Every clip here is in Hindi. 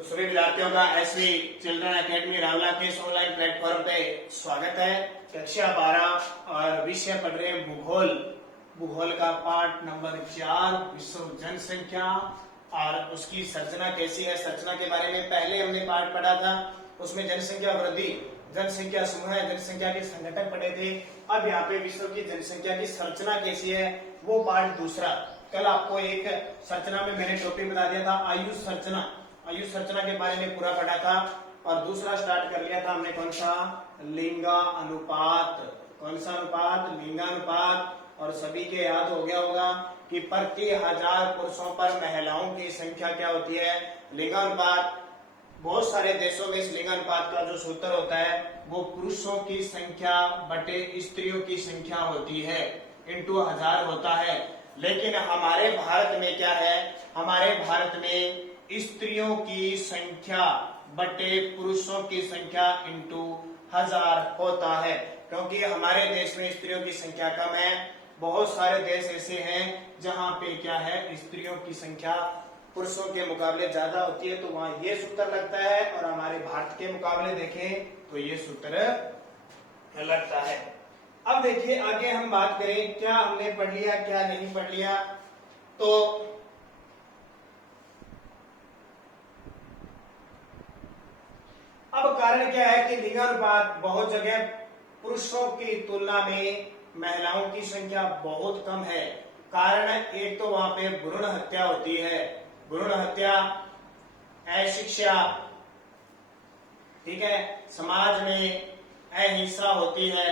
तो सभी विद्यार्थियों का एसवी चिल्ड्रन एकेडमी रावला के इस ऑनलाइन प्लेटफॉर्म पे स्वागत है। कक्षा 12 और विषय पढ़ रहे हैं भूगोल। भूगोल का पाठ नंबर 4 विश्व जनसंख्या और उसकी संरचना कैसी है। संरचना के बारे में पहले हमने पाठ पढ़ा था, उसमें जनसंख्या वृद्धि, जनसंख्या समूह, जनसंख्या के संघटक पढ़े थे। अब यहाँ पे विश्व की जनसंख्या की संरचना कैसी है वो पाठ दूसरा। कल आपको एक संरचना में मैंने टॉपिक बता दिया था आयु संरचना, आयु संरचना के बारे में पूरा पढ़ा था। और दूसरा स्टार्ट कर लिया था हमने कौन सा, लिंगानुपात। कौन सा अनुपात, लिंगानुपात। और सभी के याद हो गया होगा कि प्रति 1000 पुरुषों पर महिलाओं की संख्या क्या होती है, लिंगानुपात। बहुत सारे देशों में इस लिंगानुपात का जो सूत्र होता है वो पुरुषों की संख्या बटे स्त्रियों की संख्या होती है, इंटू 1000 होता है। लेकिन हमारे भारत में क्या है, हमारे भारत में स्त्रियों की संख्या बटे पुरुषों की संख्या इंटू 1000 होता है, क्योंकि हमारे देश में स्त्रियों की संख्या कम है। बहुत सारे देश ऐसे हैं जहां पे क्या है, स्त्रियों की संख्या पुरुषों के मुकाबले ज्यादा होती है, तो वहां ये सूत्र लगता है। और हमारे भारत के मुकाबले देखें तो ये सूत्र लगता है। अब देखिए आगे हम बात करें, क्या हमने पढ़ लिया क्या नहीं पढ़ लिया। तो अब कारण क्या है कि लिंगानुपात बहुत जगह पुरुषों की तुलना में महिलाओं की संख्या बहुत कम है। कारण एक तो वहां पे भ्रूण हत्या होती है, भ्रूण हत्या, अशिक्षा, ठीक है, समाज में अहिंसा होती है,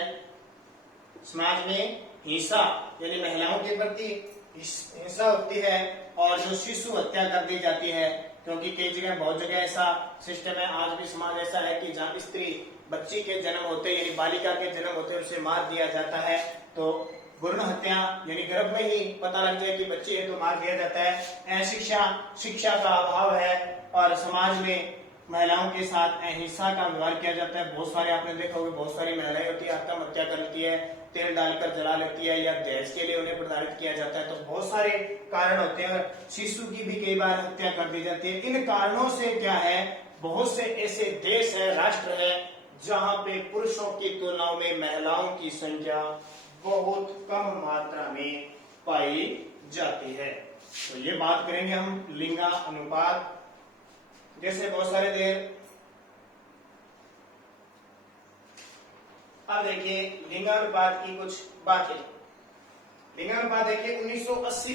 समाज में हिंसा यानी महिलाओं के प्रति हिंसा होती है। और जो शिशु हत्या कर दी जाती है, क्योंकि कई जगह बहुत जगह ऐसा सिस्टम है, आज भी समाज ऐसा है कि जहाँ स्त्री बच्ची के जन्म होते यानी बालिका के जन्म होते उसे मार दिया जाता है। तो भ्रूण हत्या यानी गर्भ में ही पता लग जाए कि बच्ची है तो मार दिया जाता है। अशिक्षा, शिक्षा का अभाव है। और समाज में महिलाओं के साथ अहिंसा का व्यवहार किया जाता है। बहुत सारे आपने देखा होगा, बहुत सारी महिलाएं होती है आत्महत्या कर लेती है, तेल डालकर जला लेती है, या दहेज के लिए उन्हें प्रताड़ित किया जाता है। तो बहुत सारे कारण होते हैं। शिशु की भी कई बार हत्या कर दी जाती है। इन कारणों से क्या है, बहुत से ऐसे देश है, राष्ट्र है, जहां पे पुरुषों की तुलना में महिलाओं की संख्या बहुत कम मात्रा में पाई जाती है। तो ये बात करेंगे हम लिंगा अनुपात। जैसे बहुत सारे देर, अब देखिए लिंगानुपात की कुछ बातें। लिंगानुपात देखिए 1980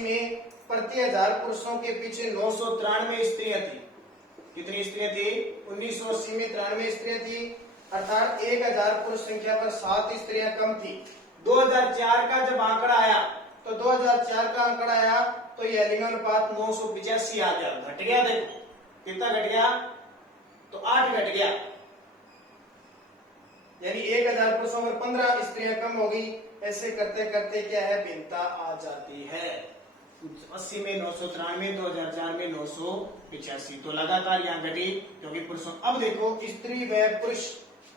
में प्रति 1000 पुरुषों के पीछे 993 स्त्रियां थी। कितनी स्त्रियां थी, 1980 में 93 स्त्रियां थी, अर्थात 1000 पुरुष संख्या पर 7 स्त्रियां कम थी। 2004 का जब आंकड़ा आया, तो 2004 का आंकड़ा आया तो यह लिंगानुपात 985 आ गया, घट गया। देखो कितना घट गया, तो 8 घट गया, यानी 1000 पुरुषों पर 15 स्त्रियां कम हो गई। ऐसे करते करते क्या है, भिन्नता आ जाती है। 80 में 993, 2004 में 985, तो लगातार यहाँ घटी, क्योंकि पुरुषों। अब देखो स्त्री व पुरुष,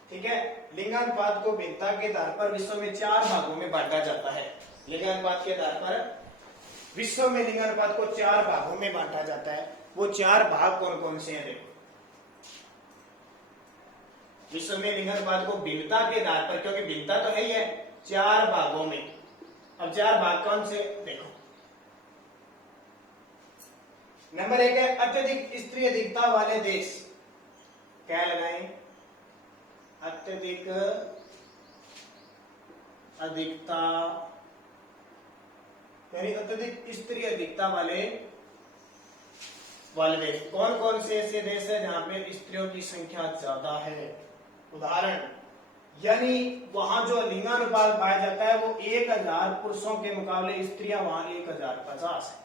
ठीक है, लिंगानुपात को भिन्नता के आधार पर विश्व में 4 भागों में बांटा जाता है। लिंगानुपात के आधार पर विश्व में लिंगानुपात को 4 भागों में बांटा जाता है। वो 4 भाग कौन कौन से हैं, देखो। विश्व में लिंगानुपात को भिन्नता के आधार पर, क्योंकि भिन्नता तो है ही है, 4 भागों में। अब 4 भाग कौन से, देखो। नंबर 1 है अत्यधिक स्त्री अधिकता वाले देश। क्या लगाएं, अत्यधिक अधिकता यानी अत्यधिक स्त्री अधिकता वाले देश। कौन कौन से ऐसे देश है जहां पे स्त्रियों की संख्या ज्यादा है। उदाहरण, यानी वहां जो लिंगानुपात पाया जाता है वो 1000 पुरुषों के मुकाबले स्त्रियां वहां 1050 है।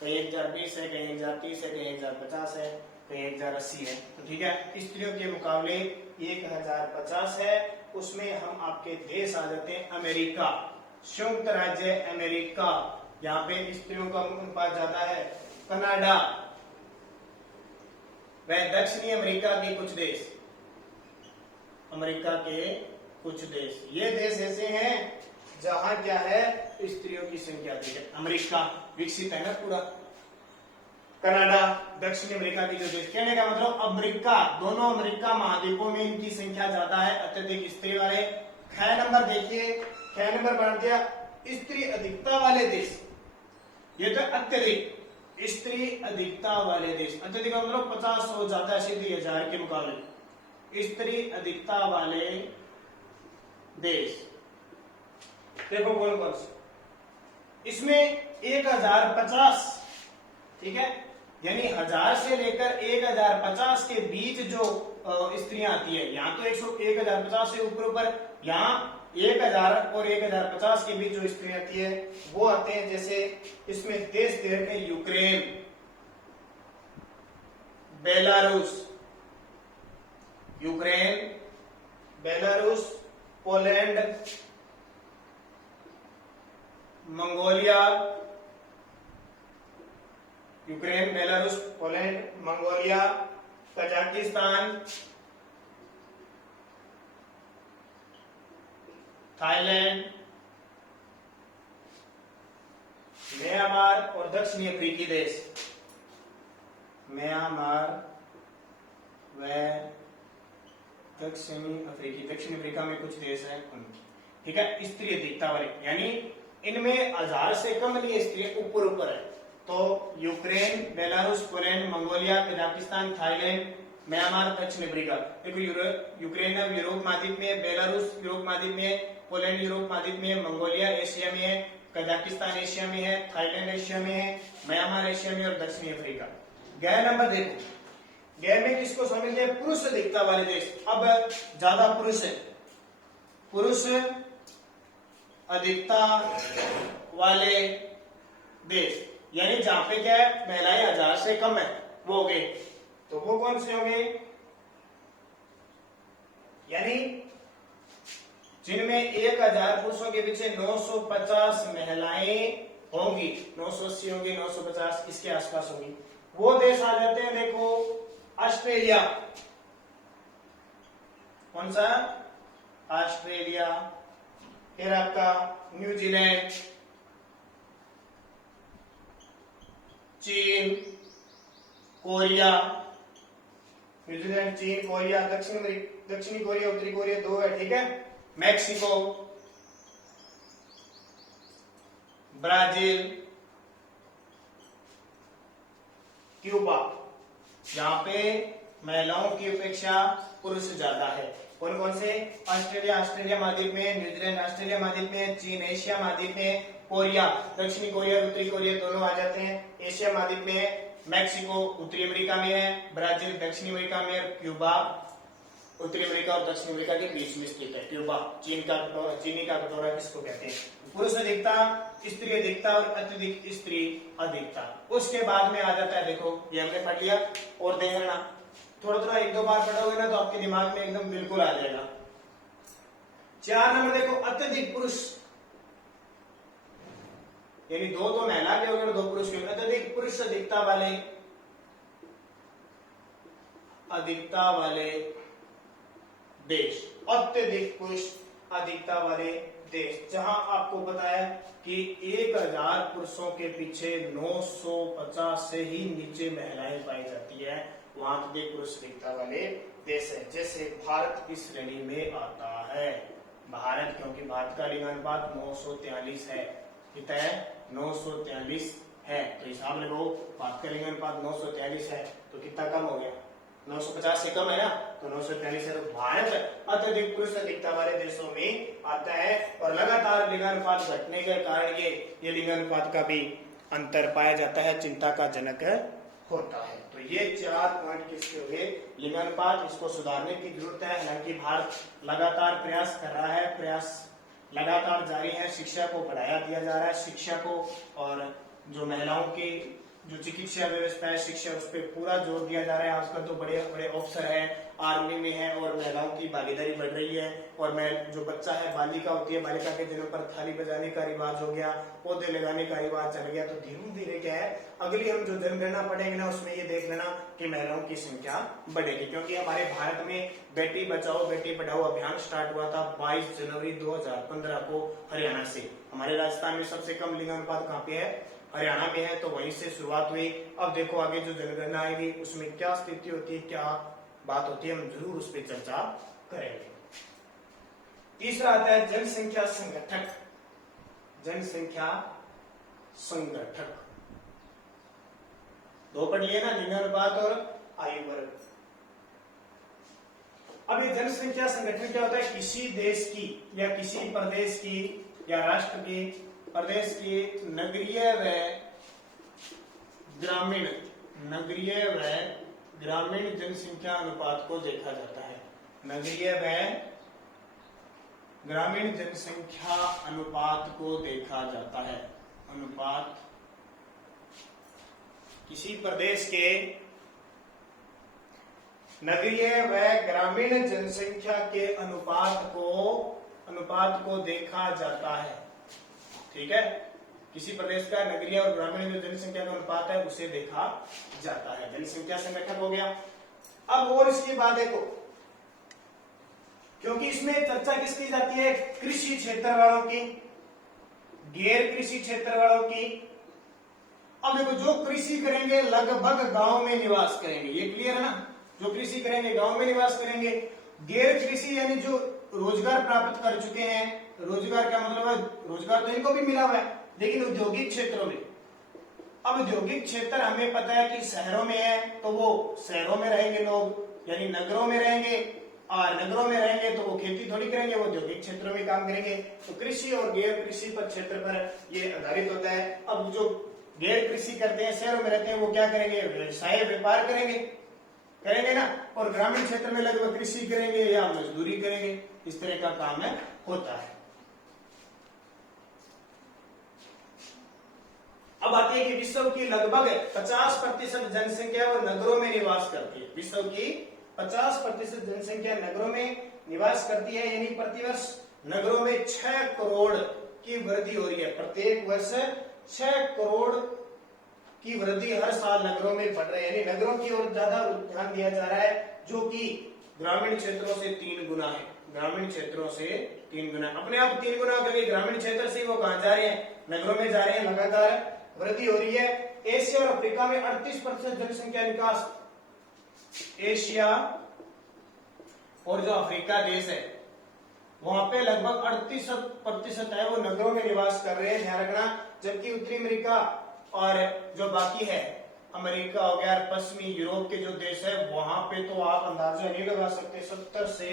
कहीं 1020 है, कहीं 1030 है, कहीं 1050 है, कहीं 1080 है। तो ठीक है, स्त्रियों के मुकाबले 1050 है। उसमें हम आपके देश आ जाते हैं अमेरिका, संयुक्त राज्य अमेरिका, यहाँ पे स्त्रियों का अनुपात ज्यादा है। कनाडा, वह दक्षिणी अमेरिका के कुछ देश, अमेरिका के कुछ देश, ये देश ऐसे हैं जहां क्या है, स्त्रियों की संख्या अधिक है। अमेरिका विकसित है ना पूरा, कनाडा, दक्षिण अमेरिका के जो देश, कहने का मतलब अमेरिका, दोनों अमेरिका महाद्वीपों में इनकी संख्या ज्यादा है, अत्यधिक स्त्री वाले। ख नंबर देखिए, ख नंबर बन गया स्त्री अधिकता वाले देश। ये तो अत्यधिक स्त्री अधिकता वाले देश, अत्यधिक मतलब 50 हो ज्यादा सीधी 1000 के मुकाबले स्त्री अधिकता वाले देश। देखो कौन कौन से, इसमें 1050, ठीक है, यानी 1000 से लेकर 1050 के बीच जो स्त्रियां आती है, यहाँ तो 1050 से ऊपर, यहाँ 1000 और 1050 के बीच जो स्त्रियां आती है वो आते हैं। जैसे इसमें देश दे रखे Ukraine, Belarus, Ukraine, Belarus, Poland, Mongolia, Ukraine, Belarus, Poland, Mongolia, Kazakhstan, Thailand, Myanmar और दक्षिणी अफ्रीकी देश। म्यांमार व दक्षिण अफ्रीका में कुछ देश हैं उनकी, ठीक है, स्त्री अधिकता वाले, यानी इनमें 1000 से कम नहीं स्त्री ऊपर है। तो Ukraine, Belarus, Poland, Mongolia, Kazakhstan, Thailand, Myanmar, दक्षिण अफ्रीका। देखो यूक्रेन अब यूरोप महाद्वीप में, बेलारूस यूरोप महाद्वीप में, पोलैंड यूरोप महाद्वीप में, मंगोलिया एशिया में है, कजाकिस्तान एशिया में है, थाईलैंड एशिया में है, म्यांमार एशिया में और दक्षिणी अफ्रीका। गैर नंबर देखो, गैर में किसको शामिल है? पुरुष अधिकता वाले देश। अब ज्यादा पुरुष है, पुरुष अधिकता वाले देश, यानी जहां पे क्या है महिलाएं 1000 से कम है वो हो गए। तो वो कौन से होंगे? यानी जिनमें 1000 पुरुषों के पीछे 950 महिलाएं होंगी, 980 होंगी, 950 इसके आसपास होंगी, वो देश आ जाते हैं। देखो ऑस्ट्रेलिया, कौन सा? ऑस्ट्रेलिया, फिर आपका न्यूजीलैंड, चीन, कोरिया, न्यूजीलैंड, चीन, कोरिया, दक्षिणी कोरिया, उत्तरी कोरिया 2 है, ठीक है, मैक्सिको, ब्राजील, क्यूबा, जहां पे महिलाओं की अपेक्षा पुरुष ज्यादा है। कौन कौन से? ऑस्ट्रेलिया महाद्वीप में, न्यूजीलैंड ऑस्ट्रेलिया महाद्वीप में, चीन एशिया महाद्वीप में, कोरिया दक्षिणी कोरिया और उत्तरी कोरिया दोनों आ जाते हैं एशिया महाद्वीप में, मैक्सिको उत्तरी अमेरिका में है, ब्राजील दक्षिणी अमेरिका में, और क्यूबा उत्तरी अमेरिका और दक्षिण अमेरिका के बीच में स्थित है। क्यूबा चीनी का कटोरा किसको कहते हैं? पुरुष अधिकता, स्त्री अधिकता और अत्यधिक स्त्री अधिकता। उसके बाद में आ जाता है, देखो ये हमने पढ़ लिया, और देख लेना थोड़ा थोड़ा 1-2 बार पढ़ोगे ना तो आपके दिमाग में एकदम बिल्कुल आ जाएगा। 4 नंबर देखो अत्यधिक पुरुष, यानी 2 तो महिला के होंगे और 2 पुरुष के होंगे। अत्यधिक पुरुष अधिकता वाले देश, अत्यधिक पुरुष अधिकता वाले देश, जहां आपको बताया कि 1000 पुरुषों के पीछे 950 से ही नीचे महिलाएं पाई जाती है, वहां अत्यधिक पुरुष अधिकता वाले देश है। जैसे भारत इस श्रेणी में आता है, भारत, क्योंकि भारत का लिंगानुपात 943 है, कितना है? 943 है, तो हिसाब लगाओ, भारत का लिंगानुपात 943 है तो कितना कम हो गया? 950 से कम है ना, तो 943 है, तो भारत अत्यधिक पुरुष अधिकता वाले देशों में आता है। और लगातार लिंगानुपात घटने के कारण ये लिंगानुपात का भी अंतर पाया जाता है, चिंता का जनक होता है। तो ये 4 पॉइंट किसके हो गए? लिंगानुपात, इसको सुधारने की जरूरत है। हालांकि भारत लगातार प्रयास कर रहा है, प्रयास लगातार जारी है, शिक्षा को बढ़ाया दिया जा रहा है, शिक्षा को, और जो महिलाओं की जो चिकित्सा व्यवस्था है, शिक्षा, उस पर पूरा जोर दिया जा रहा है। आजकल तो बड़े बड़े अफसर हैं, आर्मी में है, और महिलाओं की भागीदारी बढ़ रही है। और जो बच्चा है, बालिका होती है, बालिका के जन्म पर थाली बजाने का रिवाज हो गया, पौधे लगाने का रिवाज चल गया। तो धीरे धीरे क्या है, अगली हम जो जनगणना पढ़ेंगे ना, उसमें ये देख लेना कि महिलाओं की संख्या बढ़ेगी। क्योंकि हमारे भारत में बेटी बचाओ बेटी पढ़ाओ अभियान स्टार्ट हुआ था 22 जनवरी 2015 को हरियाणा से। हमारे राजस्थान में सबसे कम लिंगानुपात कहाँ पे है? हरियाणा में है तो वहीं से शुरुआत हुई। अब देखो आगे जो जनगणना आएगी उसमें क्या स्थिति होती है, क्या बात होती है, हम जरूर उस पर चर्चा करेंगे। तीसरा आता है जनसंख्या संगठक। जनसंख्या संगठक दो पढ़ लिए ना, लिंगानुपात और आयु वर्ग। अब ये जनसंख्या संगठन क्या होता है, किसी देश की या किसी प्रदेश की या राष्ट्र की, प्रदेश की नगरीय व ग्रामीण, नगरीय व ग्रामीण जनसंख्या अनुपात को देखा जाता है। नगरीय व ग्रामीण जनसंख्या अनुपात को देखा जाता है। अनुपात किसी प्रदेश के नगरीय व ग्रामीण जनसंख्या के अनुपात को देखा जाता है। ठीक है, किसी प्रदेश का नगरीय और ग्रामीण जो जनसंख्या का अनुपात है उसे देखा जाता है, जनसंख्या संगठन हो गया। अब और इसकी बात देखो, क्योंकि इसमें चर्चा किसकी जाती है, कृषि क्षेत्र वालों की, गैर कृषि क्षेत्र वालों की। अब देखो जो कृषि करेंगे लगभग गांव में निवास करेंगे, ये क्लियर है ना, जो कृषि करेंगे गांव में निवास करेंगे। गैर कृषि यानी जो रोजगार प्राप्त कर चुके हैं, रोजगार का मतलब है रोजगार तो इनको भी मिला हुआ है, लेकिन औद्योगिक क्षेत्रों में। अब औद्योगिक क्षेत्र हमें पता है कि शहरों में है तो वो शहरों में रहेंगे लोग, यानी नगरों में रहेंगे, और नगरों में रहेंगे तो वो खेती थोड़ी करेंगे, वो औद्योगिक क्षेत्रों में काम करेंगे। तो कृषि और गैर कृषि पर क्षेत्र पर ये आधारित होता है। अब जो गैर कृषि करते हैं, शहरों में रहते हैं, वो क्या करेंगे, व्यवसाय व्यापार करेंगे ना, और ग्रामीण क्षेत्र में लगभग कृषि करेंगे या मजदूरी करेंगे, इस तरह का काम है होता है। अब आती है कि विश्व की लगभग 50% जनसंख्या वो नगरों में निवास करती है। विश्व की 50% जनसंख्या नगरों में निवास करती है, यानी प्रतिवर्ष नगरों में 6 करोड़ की वृद्धि हो रही है। प्रत्येक वर्ष 6 करोड़ की वृद्धि हर साल नगरों में बढ़ रही है, यानी नगरों की ओर ज्यादा ध्यान दिया जा रहा है, जो कि ग्रामीण क्षेत्रों से 3 गुना है। ग्रामीण क्षेत्रों से 3 गुना, अपने आप 3 गुना, क्योंकि ग्रामीण क्षेत्र से वो कहां जा रहे हैं, नगरों में जा रहे हैं, लगातार वृद्धि हो रही है। एशिया और अफ्रीका में 38% जनसंख्या विकास, एशिया और जो अफ्रीका देश है वहां पे लगभग 38% है वो नगरों में निवास कर रहे हैं, ध्यान रखना। जबकि उत्तरी अमेरिका और जो बाकी है, अमेरिका हो गया, पश्चिमी यूरोप के जो देश है, वहां पे तो आप अंदाजा नहीं लगा सकते, 70 से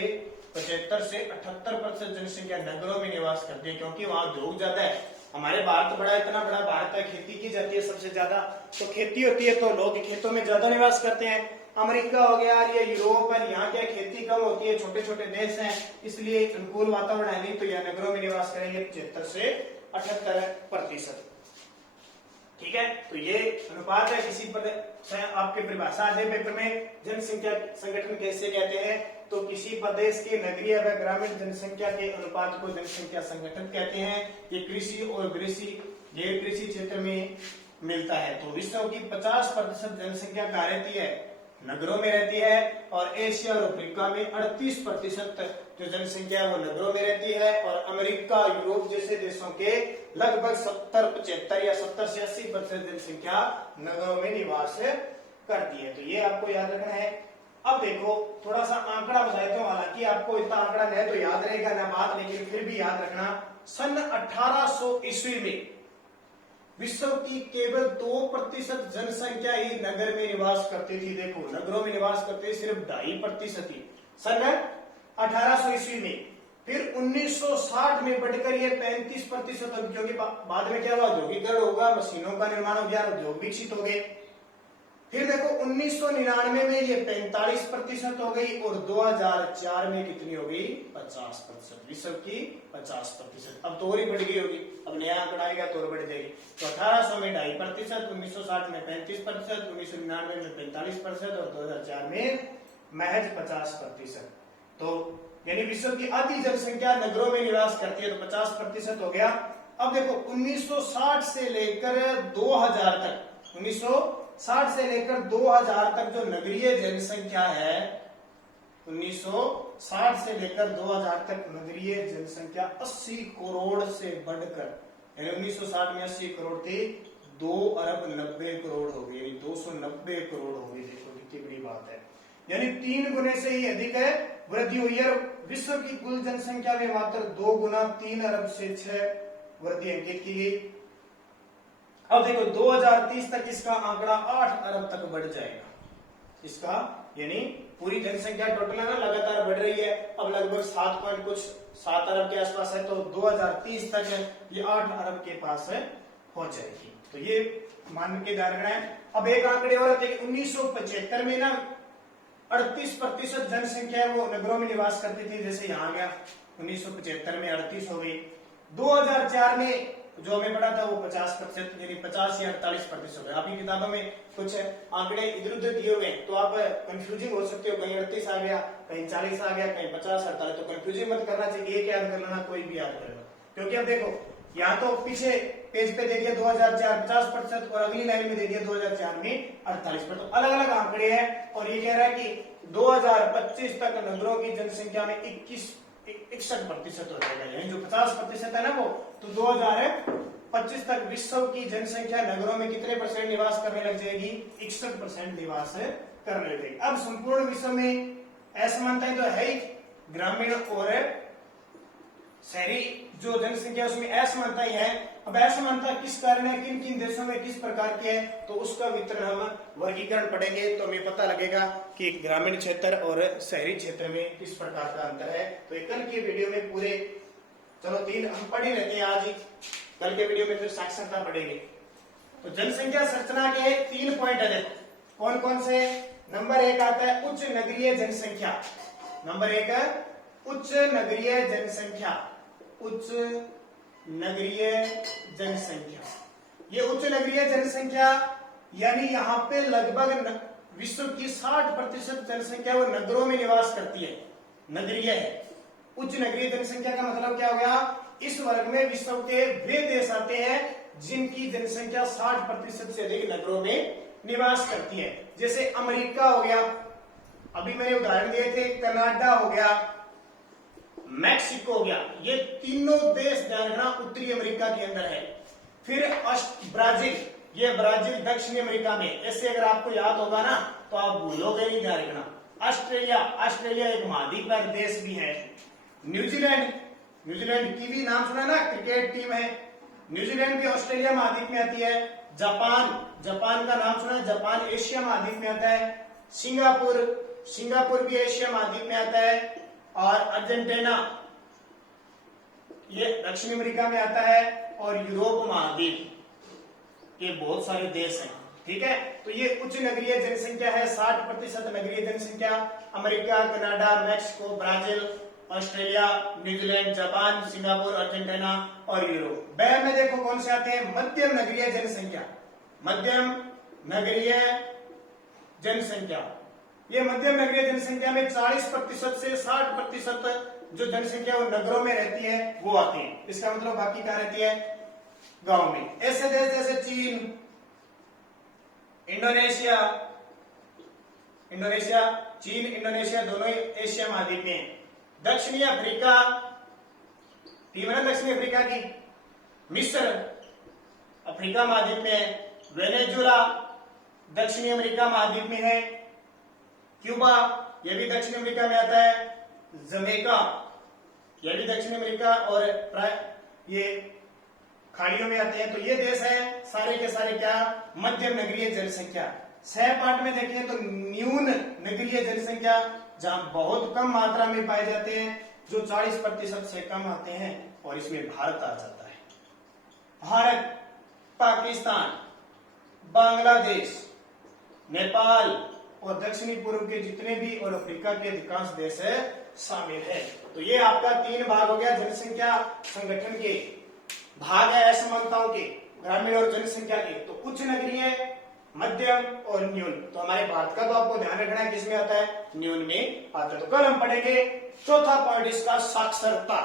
75 से 78% जनसंख्या नगरों में निवास करती है, क्योंकि वहां उद्योग ज्यादा है। हमारे भारत बड़ा, इतना बड़ा भारत है, खेती की जाती है सबसे ज्यादा, तो खेती होती है तो लोग खेतों में ज्यादा निवास करते हैं। अमेरिका हो गया, ये यूरोप है, यहाँ क्या खेती कम होती है, छोटे छोटे देश हैं, इसलिए अनुकूल वातावरण है नहीं, तो यह नगरों में निवास करेंगे 75 से 78%। ठीक है, तो ये अनुपात है। किसी पर आपके परिभाषा आ जाए पेपर में, जनसंख्या संगठन कैसे कहते हैं, तो किसी प्रदेश के नगरीय व ग्रामीण जनसंख्या के अनुपात को जनसंख्या संगठन कहते हैं। ये कृषि और गैर कृषि क्षेत्र में मिलता है। तो विश्व की 50% जनसंख्या कहाँ रहती है, नगरों में रहती है, और एशिया और अफ्रीका में 38% जो जनसंख्या है वो नगरों में रहती है, और अमेरिका, यूरोप जैसे देशों के लगभग 70-75 या 70 से 80% जनसंख्या नगरों में निवास करती है। तो ये आपको याद रखना है। अब देखो थोड़ा सा आंकड़ा बता देता हूं, हालांकि आपको इतना आंकड़ा नहीं तो याद रहेगा ना बात, लेकिन फिर भी याद रखना। सन 1800 ईस्वी में विश्व की केवल 2% जनसंख्या ही नगर में निवास करती थी। देखो नगरों में निवास करते सिर्फ 2.5% ही सन 1800 ईस्वी में। फिर 1960 में बढ़कर ये 35%, क्योंकि बाद में क्या हुआ, औद्योगिकरण होगा, मशीनों का निर्माण हो गया, उद्योग विकसित हो गए। फिर देखो 1999 में ये 45% हो गई, और 2004 में कितनी हो गई, 50%। विश्व की 50%। अब तो और ही बढ़ गई होगी, अब नया आंकड़ा आएगा तो और बढ़ जाएगी। तो 1800 में 2.5%, 1960 में 35%, 1999 में 45% और 2004 में महज 50%। तो यानी विश्व की आधी जनसंख्या नगरों में निवास करती है, तो 50% हो गया। अब देखो 1960 से लेकर 2000 तक, 1960 से लेकर 2000 तक जो नगरीय जनसंख्या है, 1960 से लेकर 2000 तक नगरीय जनसंख्या 80 करोड़ से बढ़कर, यानी 1960 में 80 करोड़ थी, 2,90,00,000,000 हो गई, 290 करोड़ हो गई। देखो कितनी बड़ी बात है, यानी 3 गुने से ही अधिक है वृद्धि हुई है। विश्व की कुल जनसंख्या में मात्र 2 गुना 3 अरब से 6 वृद्धि अंकित की गई। अब देखो 2030 तक इसका आंकड़ा 8 अरब तक बढ़ जाएगा। इसका यानी पूरी जनसंख्या टोटल है ना, लगातार बढ़ रही है। अब लगभग 7 अरब के आसपास है, तो 2030 तक ये 8 अरब के पास है हो जाएगी। तो ये मान के धारणा है। अब एक आंकड़े और 1975 में ना 38% जनसंख्या वो नगरों में निवास करती थी, जैसे यहाँ गया 1975 में 38 हो गई। 2004 में जो हमें पढ़ा था वो 50%, यानी 50 या 48% हो गए। आपकी किताबों में कुछ आंकड़े इधर उधर दिए हुए हैं, तो आप कंफ्यूजिंग हो सकते हो, कहीं 38 आ गया, कहीं 40 आ गया, कहीं 50, 48। तो कंफ्यूजिंग मत करना चाहिए, एक याद कर लेना, कोई भी याद कर लो। क्योंकि अब देखो यहाँ तो पीछे पेज पे देखिए 2004 50% और अगली लाइन में देखिए 2004 में 48%। तो अलग अलग आंकड़े हैं, और ये कह रहा है कि 2025 तक नगरों की जनसंख्या में 61% हो जाएगा, यानी जो 50% है ना वो, तो 2025 तक विश्व की जनसंख्या नगरों में कितने परसेंट निवास करने लग जाएगी? 61% निवास करने लग जाएगी। अब संपूर्ण विश्व में असमानताएं तो है ही, ग्रामीण और शहरी जो जनसंख्या उसमें असमानताएं है। अब असमानता किस कारण है, किन किन देशों में किस प्रकार की है, तो उसका वितरण हम वर्गीकरण पढ़ेंगे तो हमें पता लगेगा कि ग्रामीण क्षेत्र और शहरी क्षेत्र में किस प्रकार का अंतर है। तो ये कल के वीडियो में पूरे, चलो 3 हम पढ़ ही रहते हैं आज ही, कल के वीडियो में फिर साक्षरता पढ़ेंगे। तो जनसंख्या संरचना के 3 पॉइंट है, देखो कौन कौन से। नंबर 1 आता है उच्च नगरीय जनसंख्या। नंबर 1 उच्च नगरीय जनसंख्या। उच्च नगरीय जनसंख्या, ये उच्च नगरीय जनसंख्या यानी यहाँ पे लगभग विश्व की 60% जनसंख्या वो नगरों में निवास करती है, नगरीय है। उच्च नगरीय जनसंख्या का मतलब क्या हो गया? इस वर्ग में विश्व के वे देश आते हैं जिनकी जनसंख्या 60% से अधिक नगरों में निवास करती है। जैसे अमेरिका हो गया, अभी मैंने उदाहरण दिए थे, कनाडा हो गया, मैक्सिको हो गया, ये तीनों देश ध्यान रखना उत्तरी अमेरिका के अंदर है। फिर ब्राजील, ये ब्राजील दक्षिणी अमेरिका में। ऐसे अगर आपको याद होगा ना तो आप भूलोगे नहीं, ध्यान रखना। ऑस्ट्रेलिया, ऑस्ट्रेलिया एक महाद्वीप का देश भी है। न्यूजीलैंड, न्यूजीलैंड की भी नाम सुना ना, क्रिकेट टीम है। न्यूजीलैंड भी ऑस्ट्रेलिया महाद्वीप में आती है। जापान, जापान का नाम सुना, जापान एशिया महाद्वीप में आता है। सिंगापुर, सिंगापुर भी एशिया महाद्वीप में आता है। और अर्जेंटीना, ये दक्षिण अमेरिका में आता है। और यूरोप महाद्वीप, ये बहुत सारे देश हैं, ठीक है। तो ये उच्च नगरीय जनसंख्या है, 60% नगरीय जनसंख्या। America, Canada, Mexico, Brazil, Australia, New Zealand, Japan, Singapore, Argentina और यूरोप। ब में देखो कौन से आते हैं? मध्यम नगरीय जनसंख्या। मध्यम नगरीय जनसंख्या, ये मध्यम नगरीय जनसंख्या में 40% से 60% जो जनसंख्या वो नगरों में रहती है वो आती है। इसका मतलब बाकी क्या रहती है? गांव में। ऐसे देश जैसे चीन, इंडोनेशिया, चीन, इंडोनेशिया दोनों ही एशिया महाद्वीप में। दक्षिणी अफ्रीका, टीम है दक्षिणी अफ्रीका की। मिस्र अफ्रीका महाद्वीप में है। वेनेजुला दक्षिणी अमेरिका महाद्वीप में है। क्यूबा, यह भी दक्षिण अमेरिका में आता है। जमैका, यह भी दक्षिण अमेरिका और ये खाड़ियों में आते हैं। तो ये देश है सारे के सारे क्या? मध्यम नगरीय जनसंख्या। सह पार्ट में देखें तो न्यून नगरीय जनसंख्या, जहां बहुत कम मात्रा में पाए जाते हैं, जो 40% से कम आते हैं, और इसमें भारत आ जाता है। भारत, पाकिस्तान, बांग्लादेश, नेपाल और दक्षिणी पूर्व के जितने भी और अफ्रीका के अधिकांश देश है शामिल है। तो ये आपका 3 भाग हो गया जनसंख्या संगठन के। भाग है असमानताओं के, ग्रामीण और जनसंख्या के। तो उच्च नगरीय, मध्यम और न्यून। तो हमारे भारत का तो आपको ध्यान रखना है किसमें आता है? न्यून में आता है। तो कल हम पढ़ेंगे चौथा पॉइंट इसका, साक्षरता।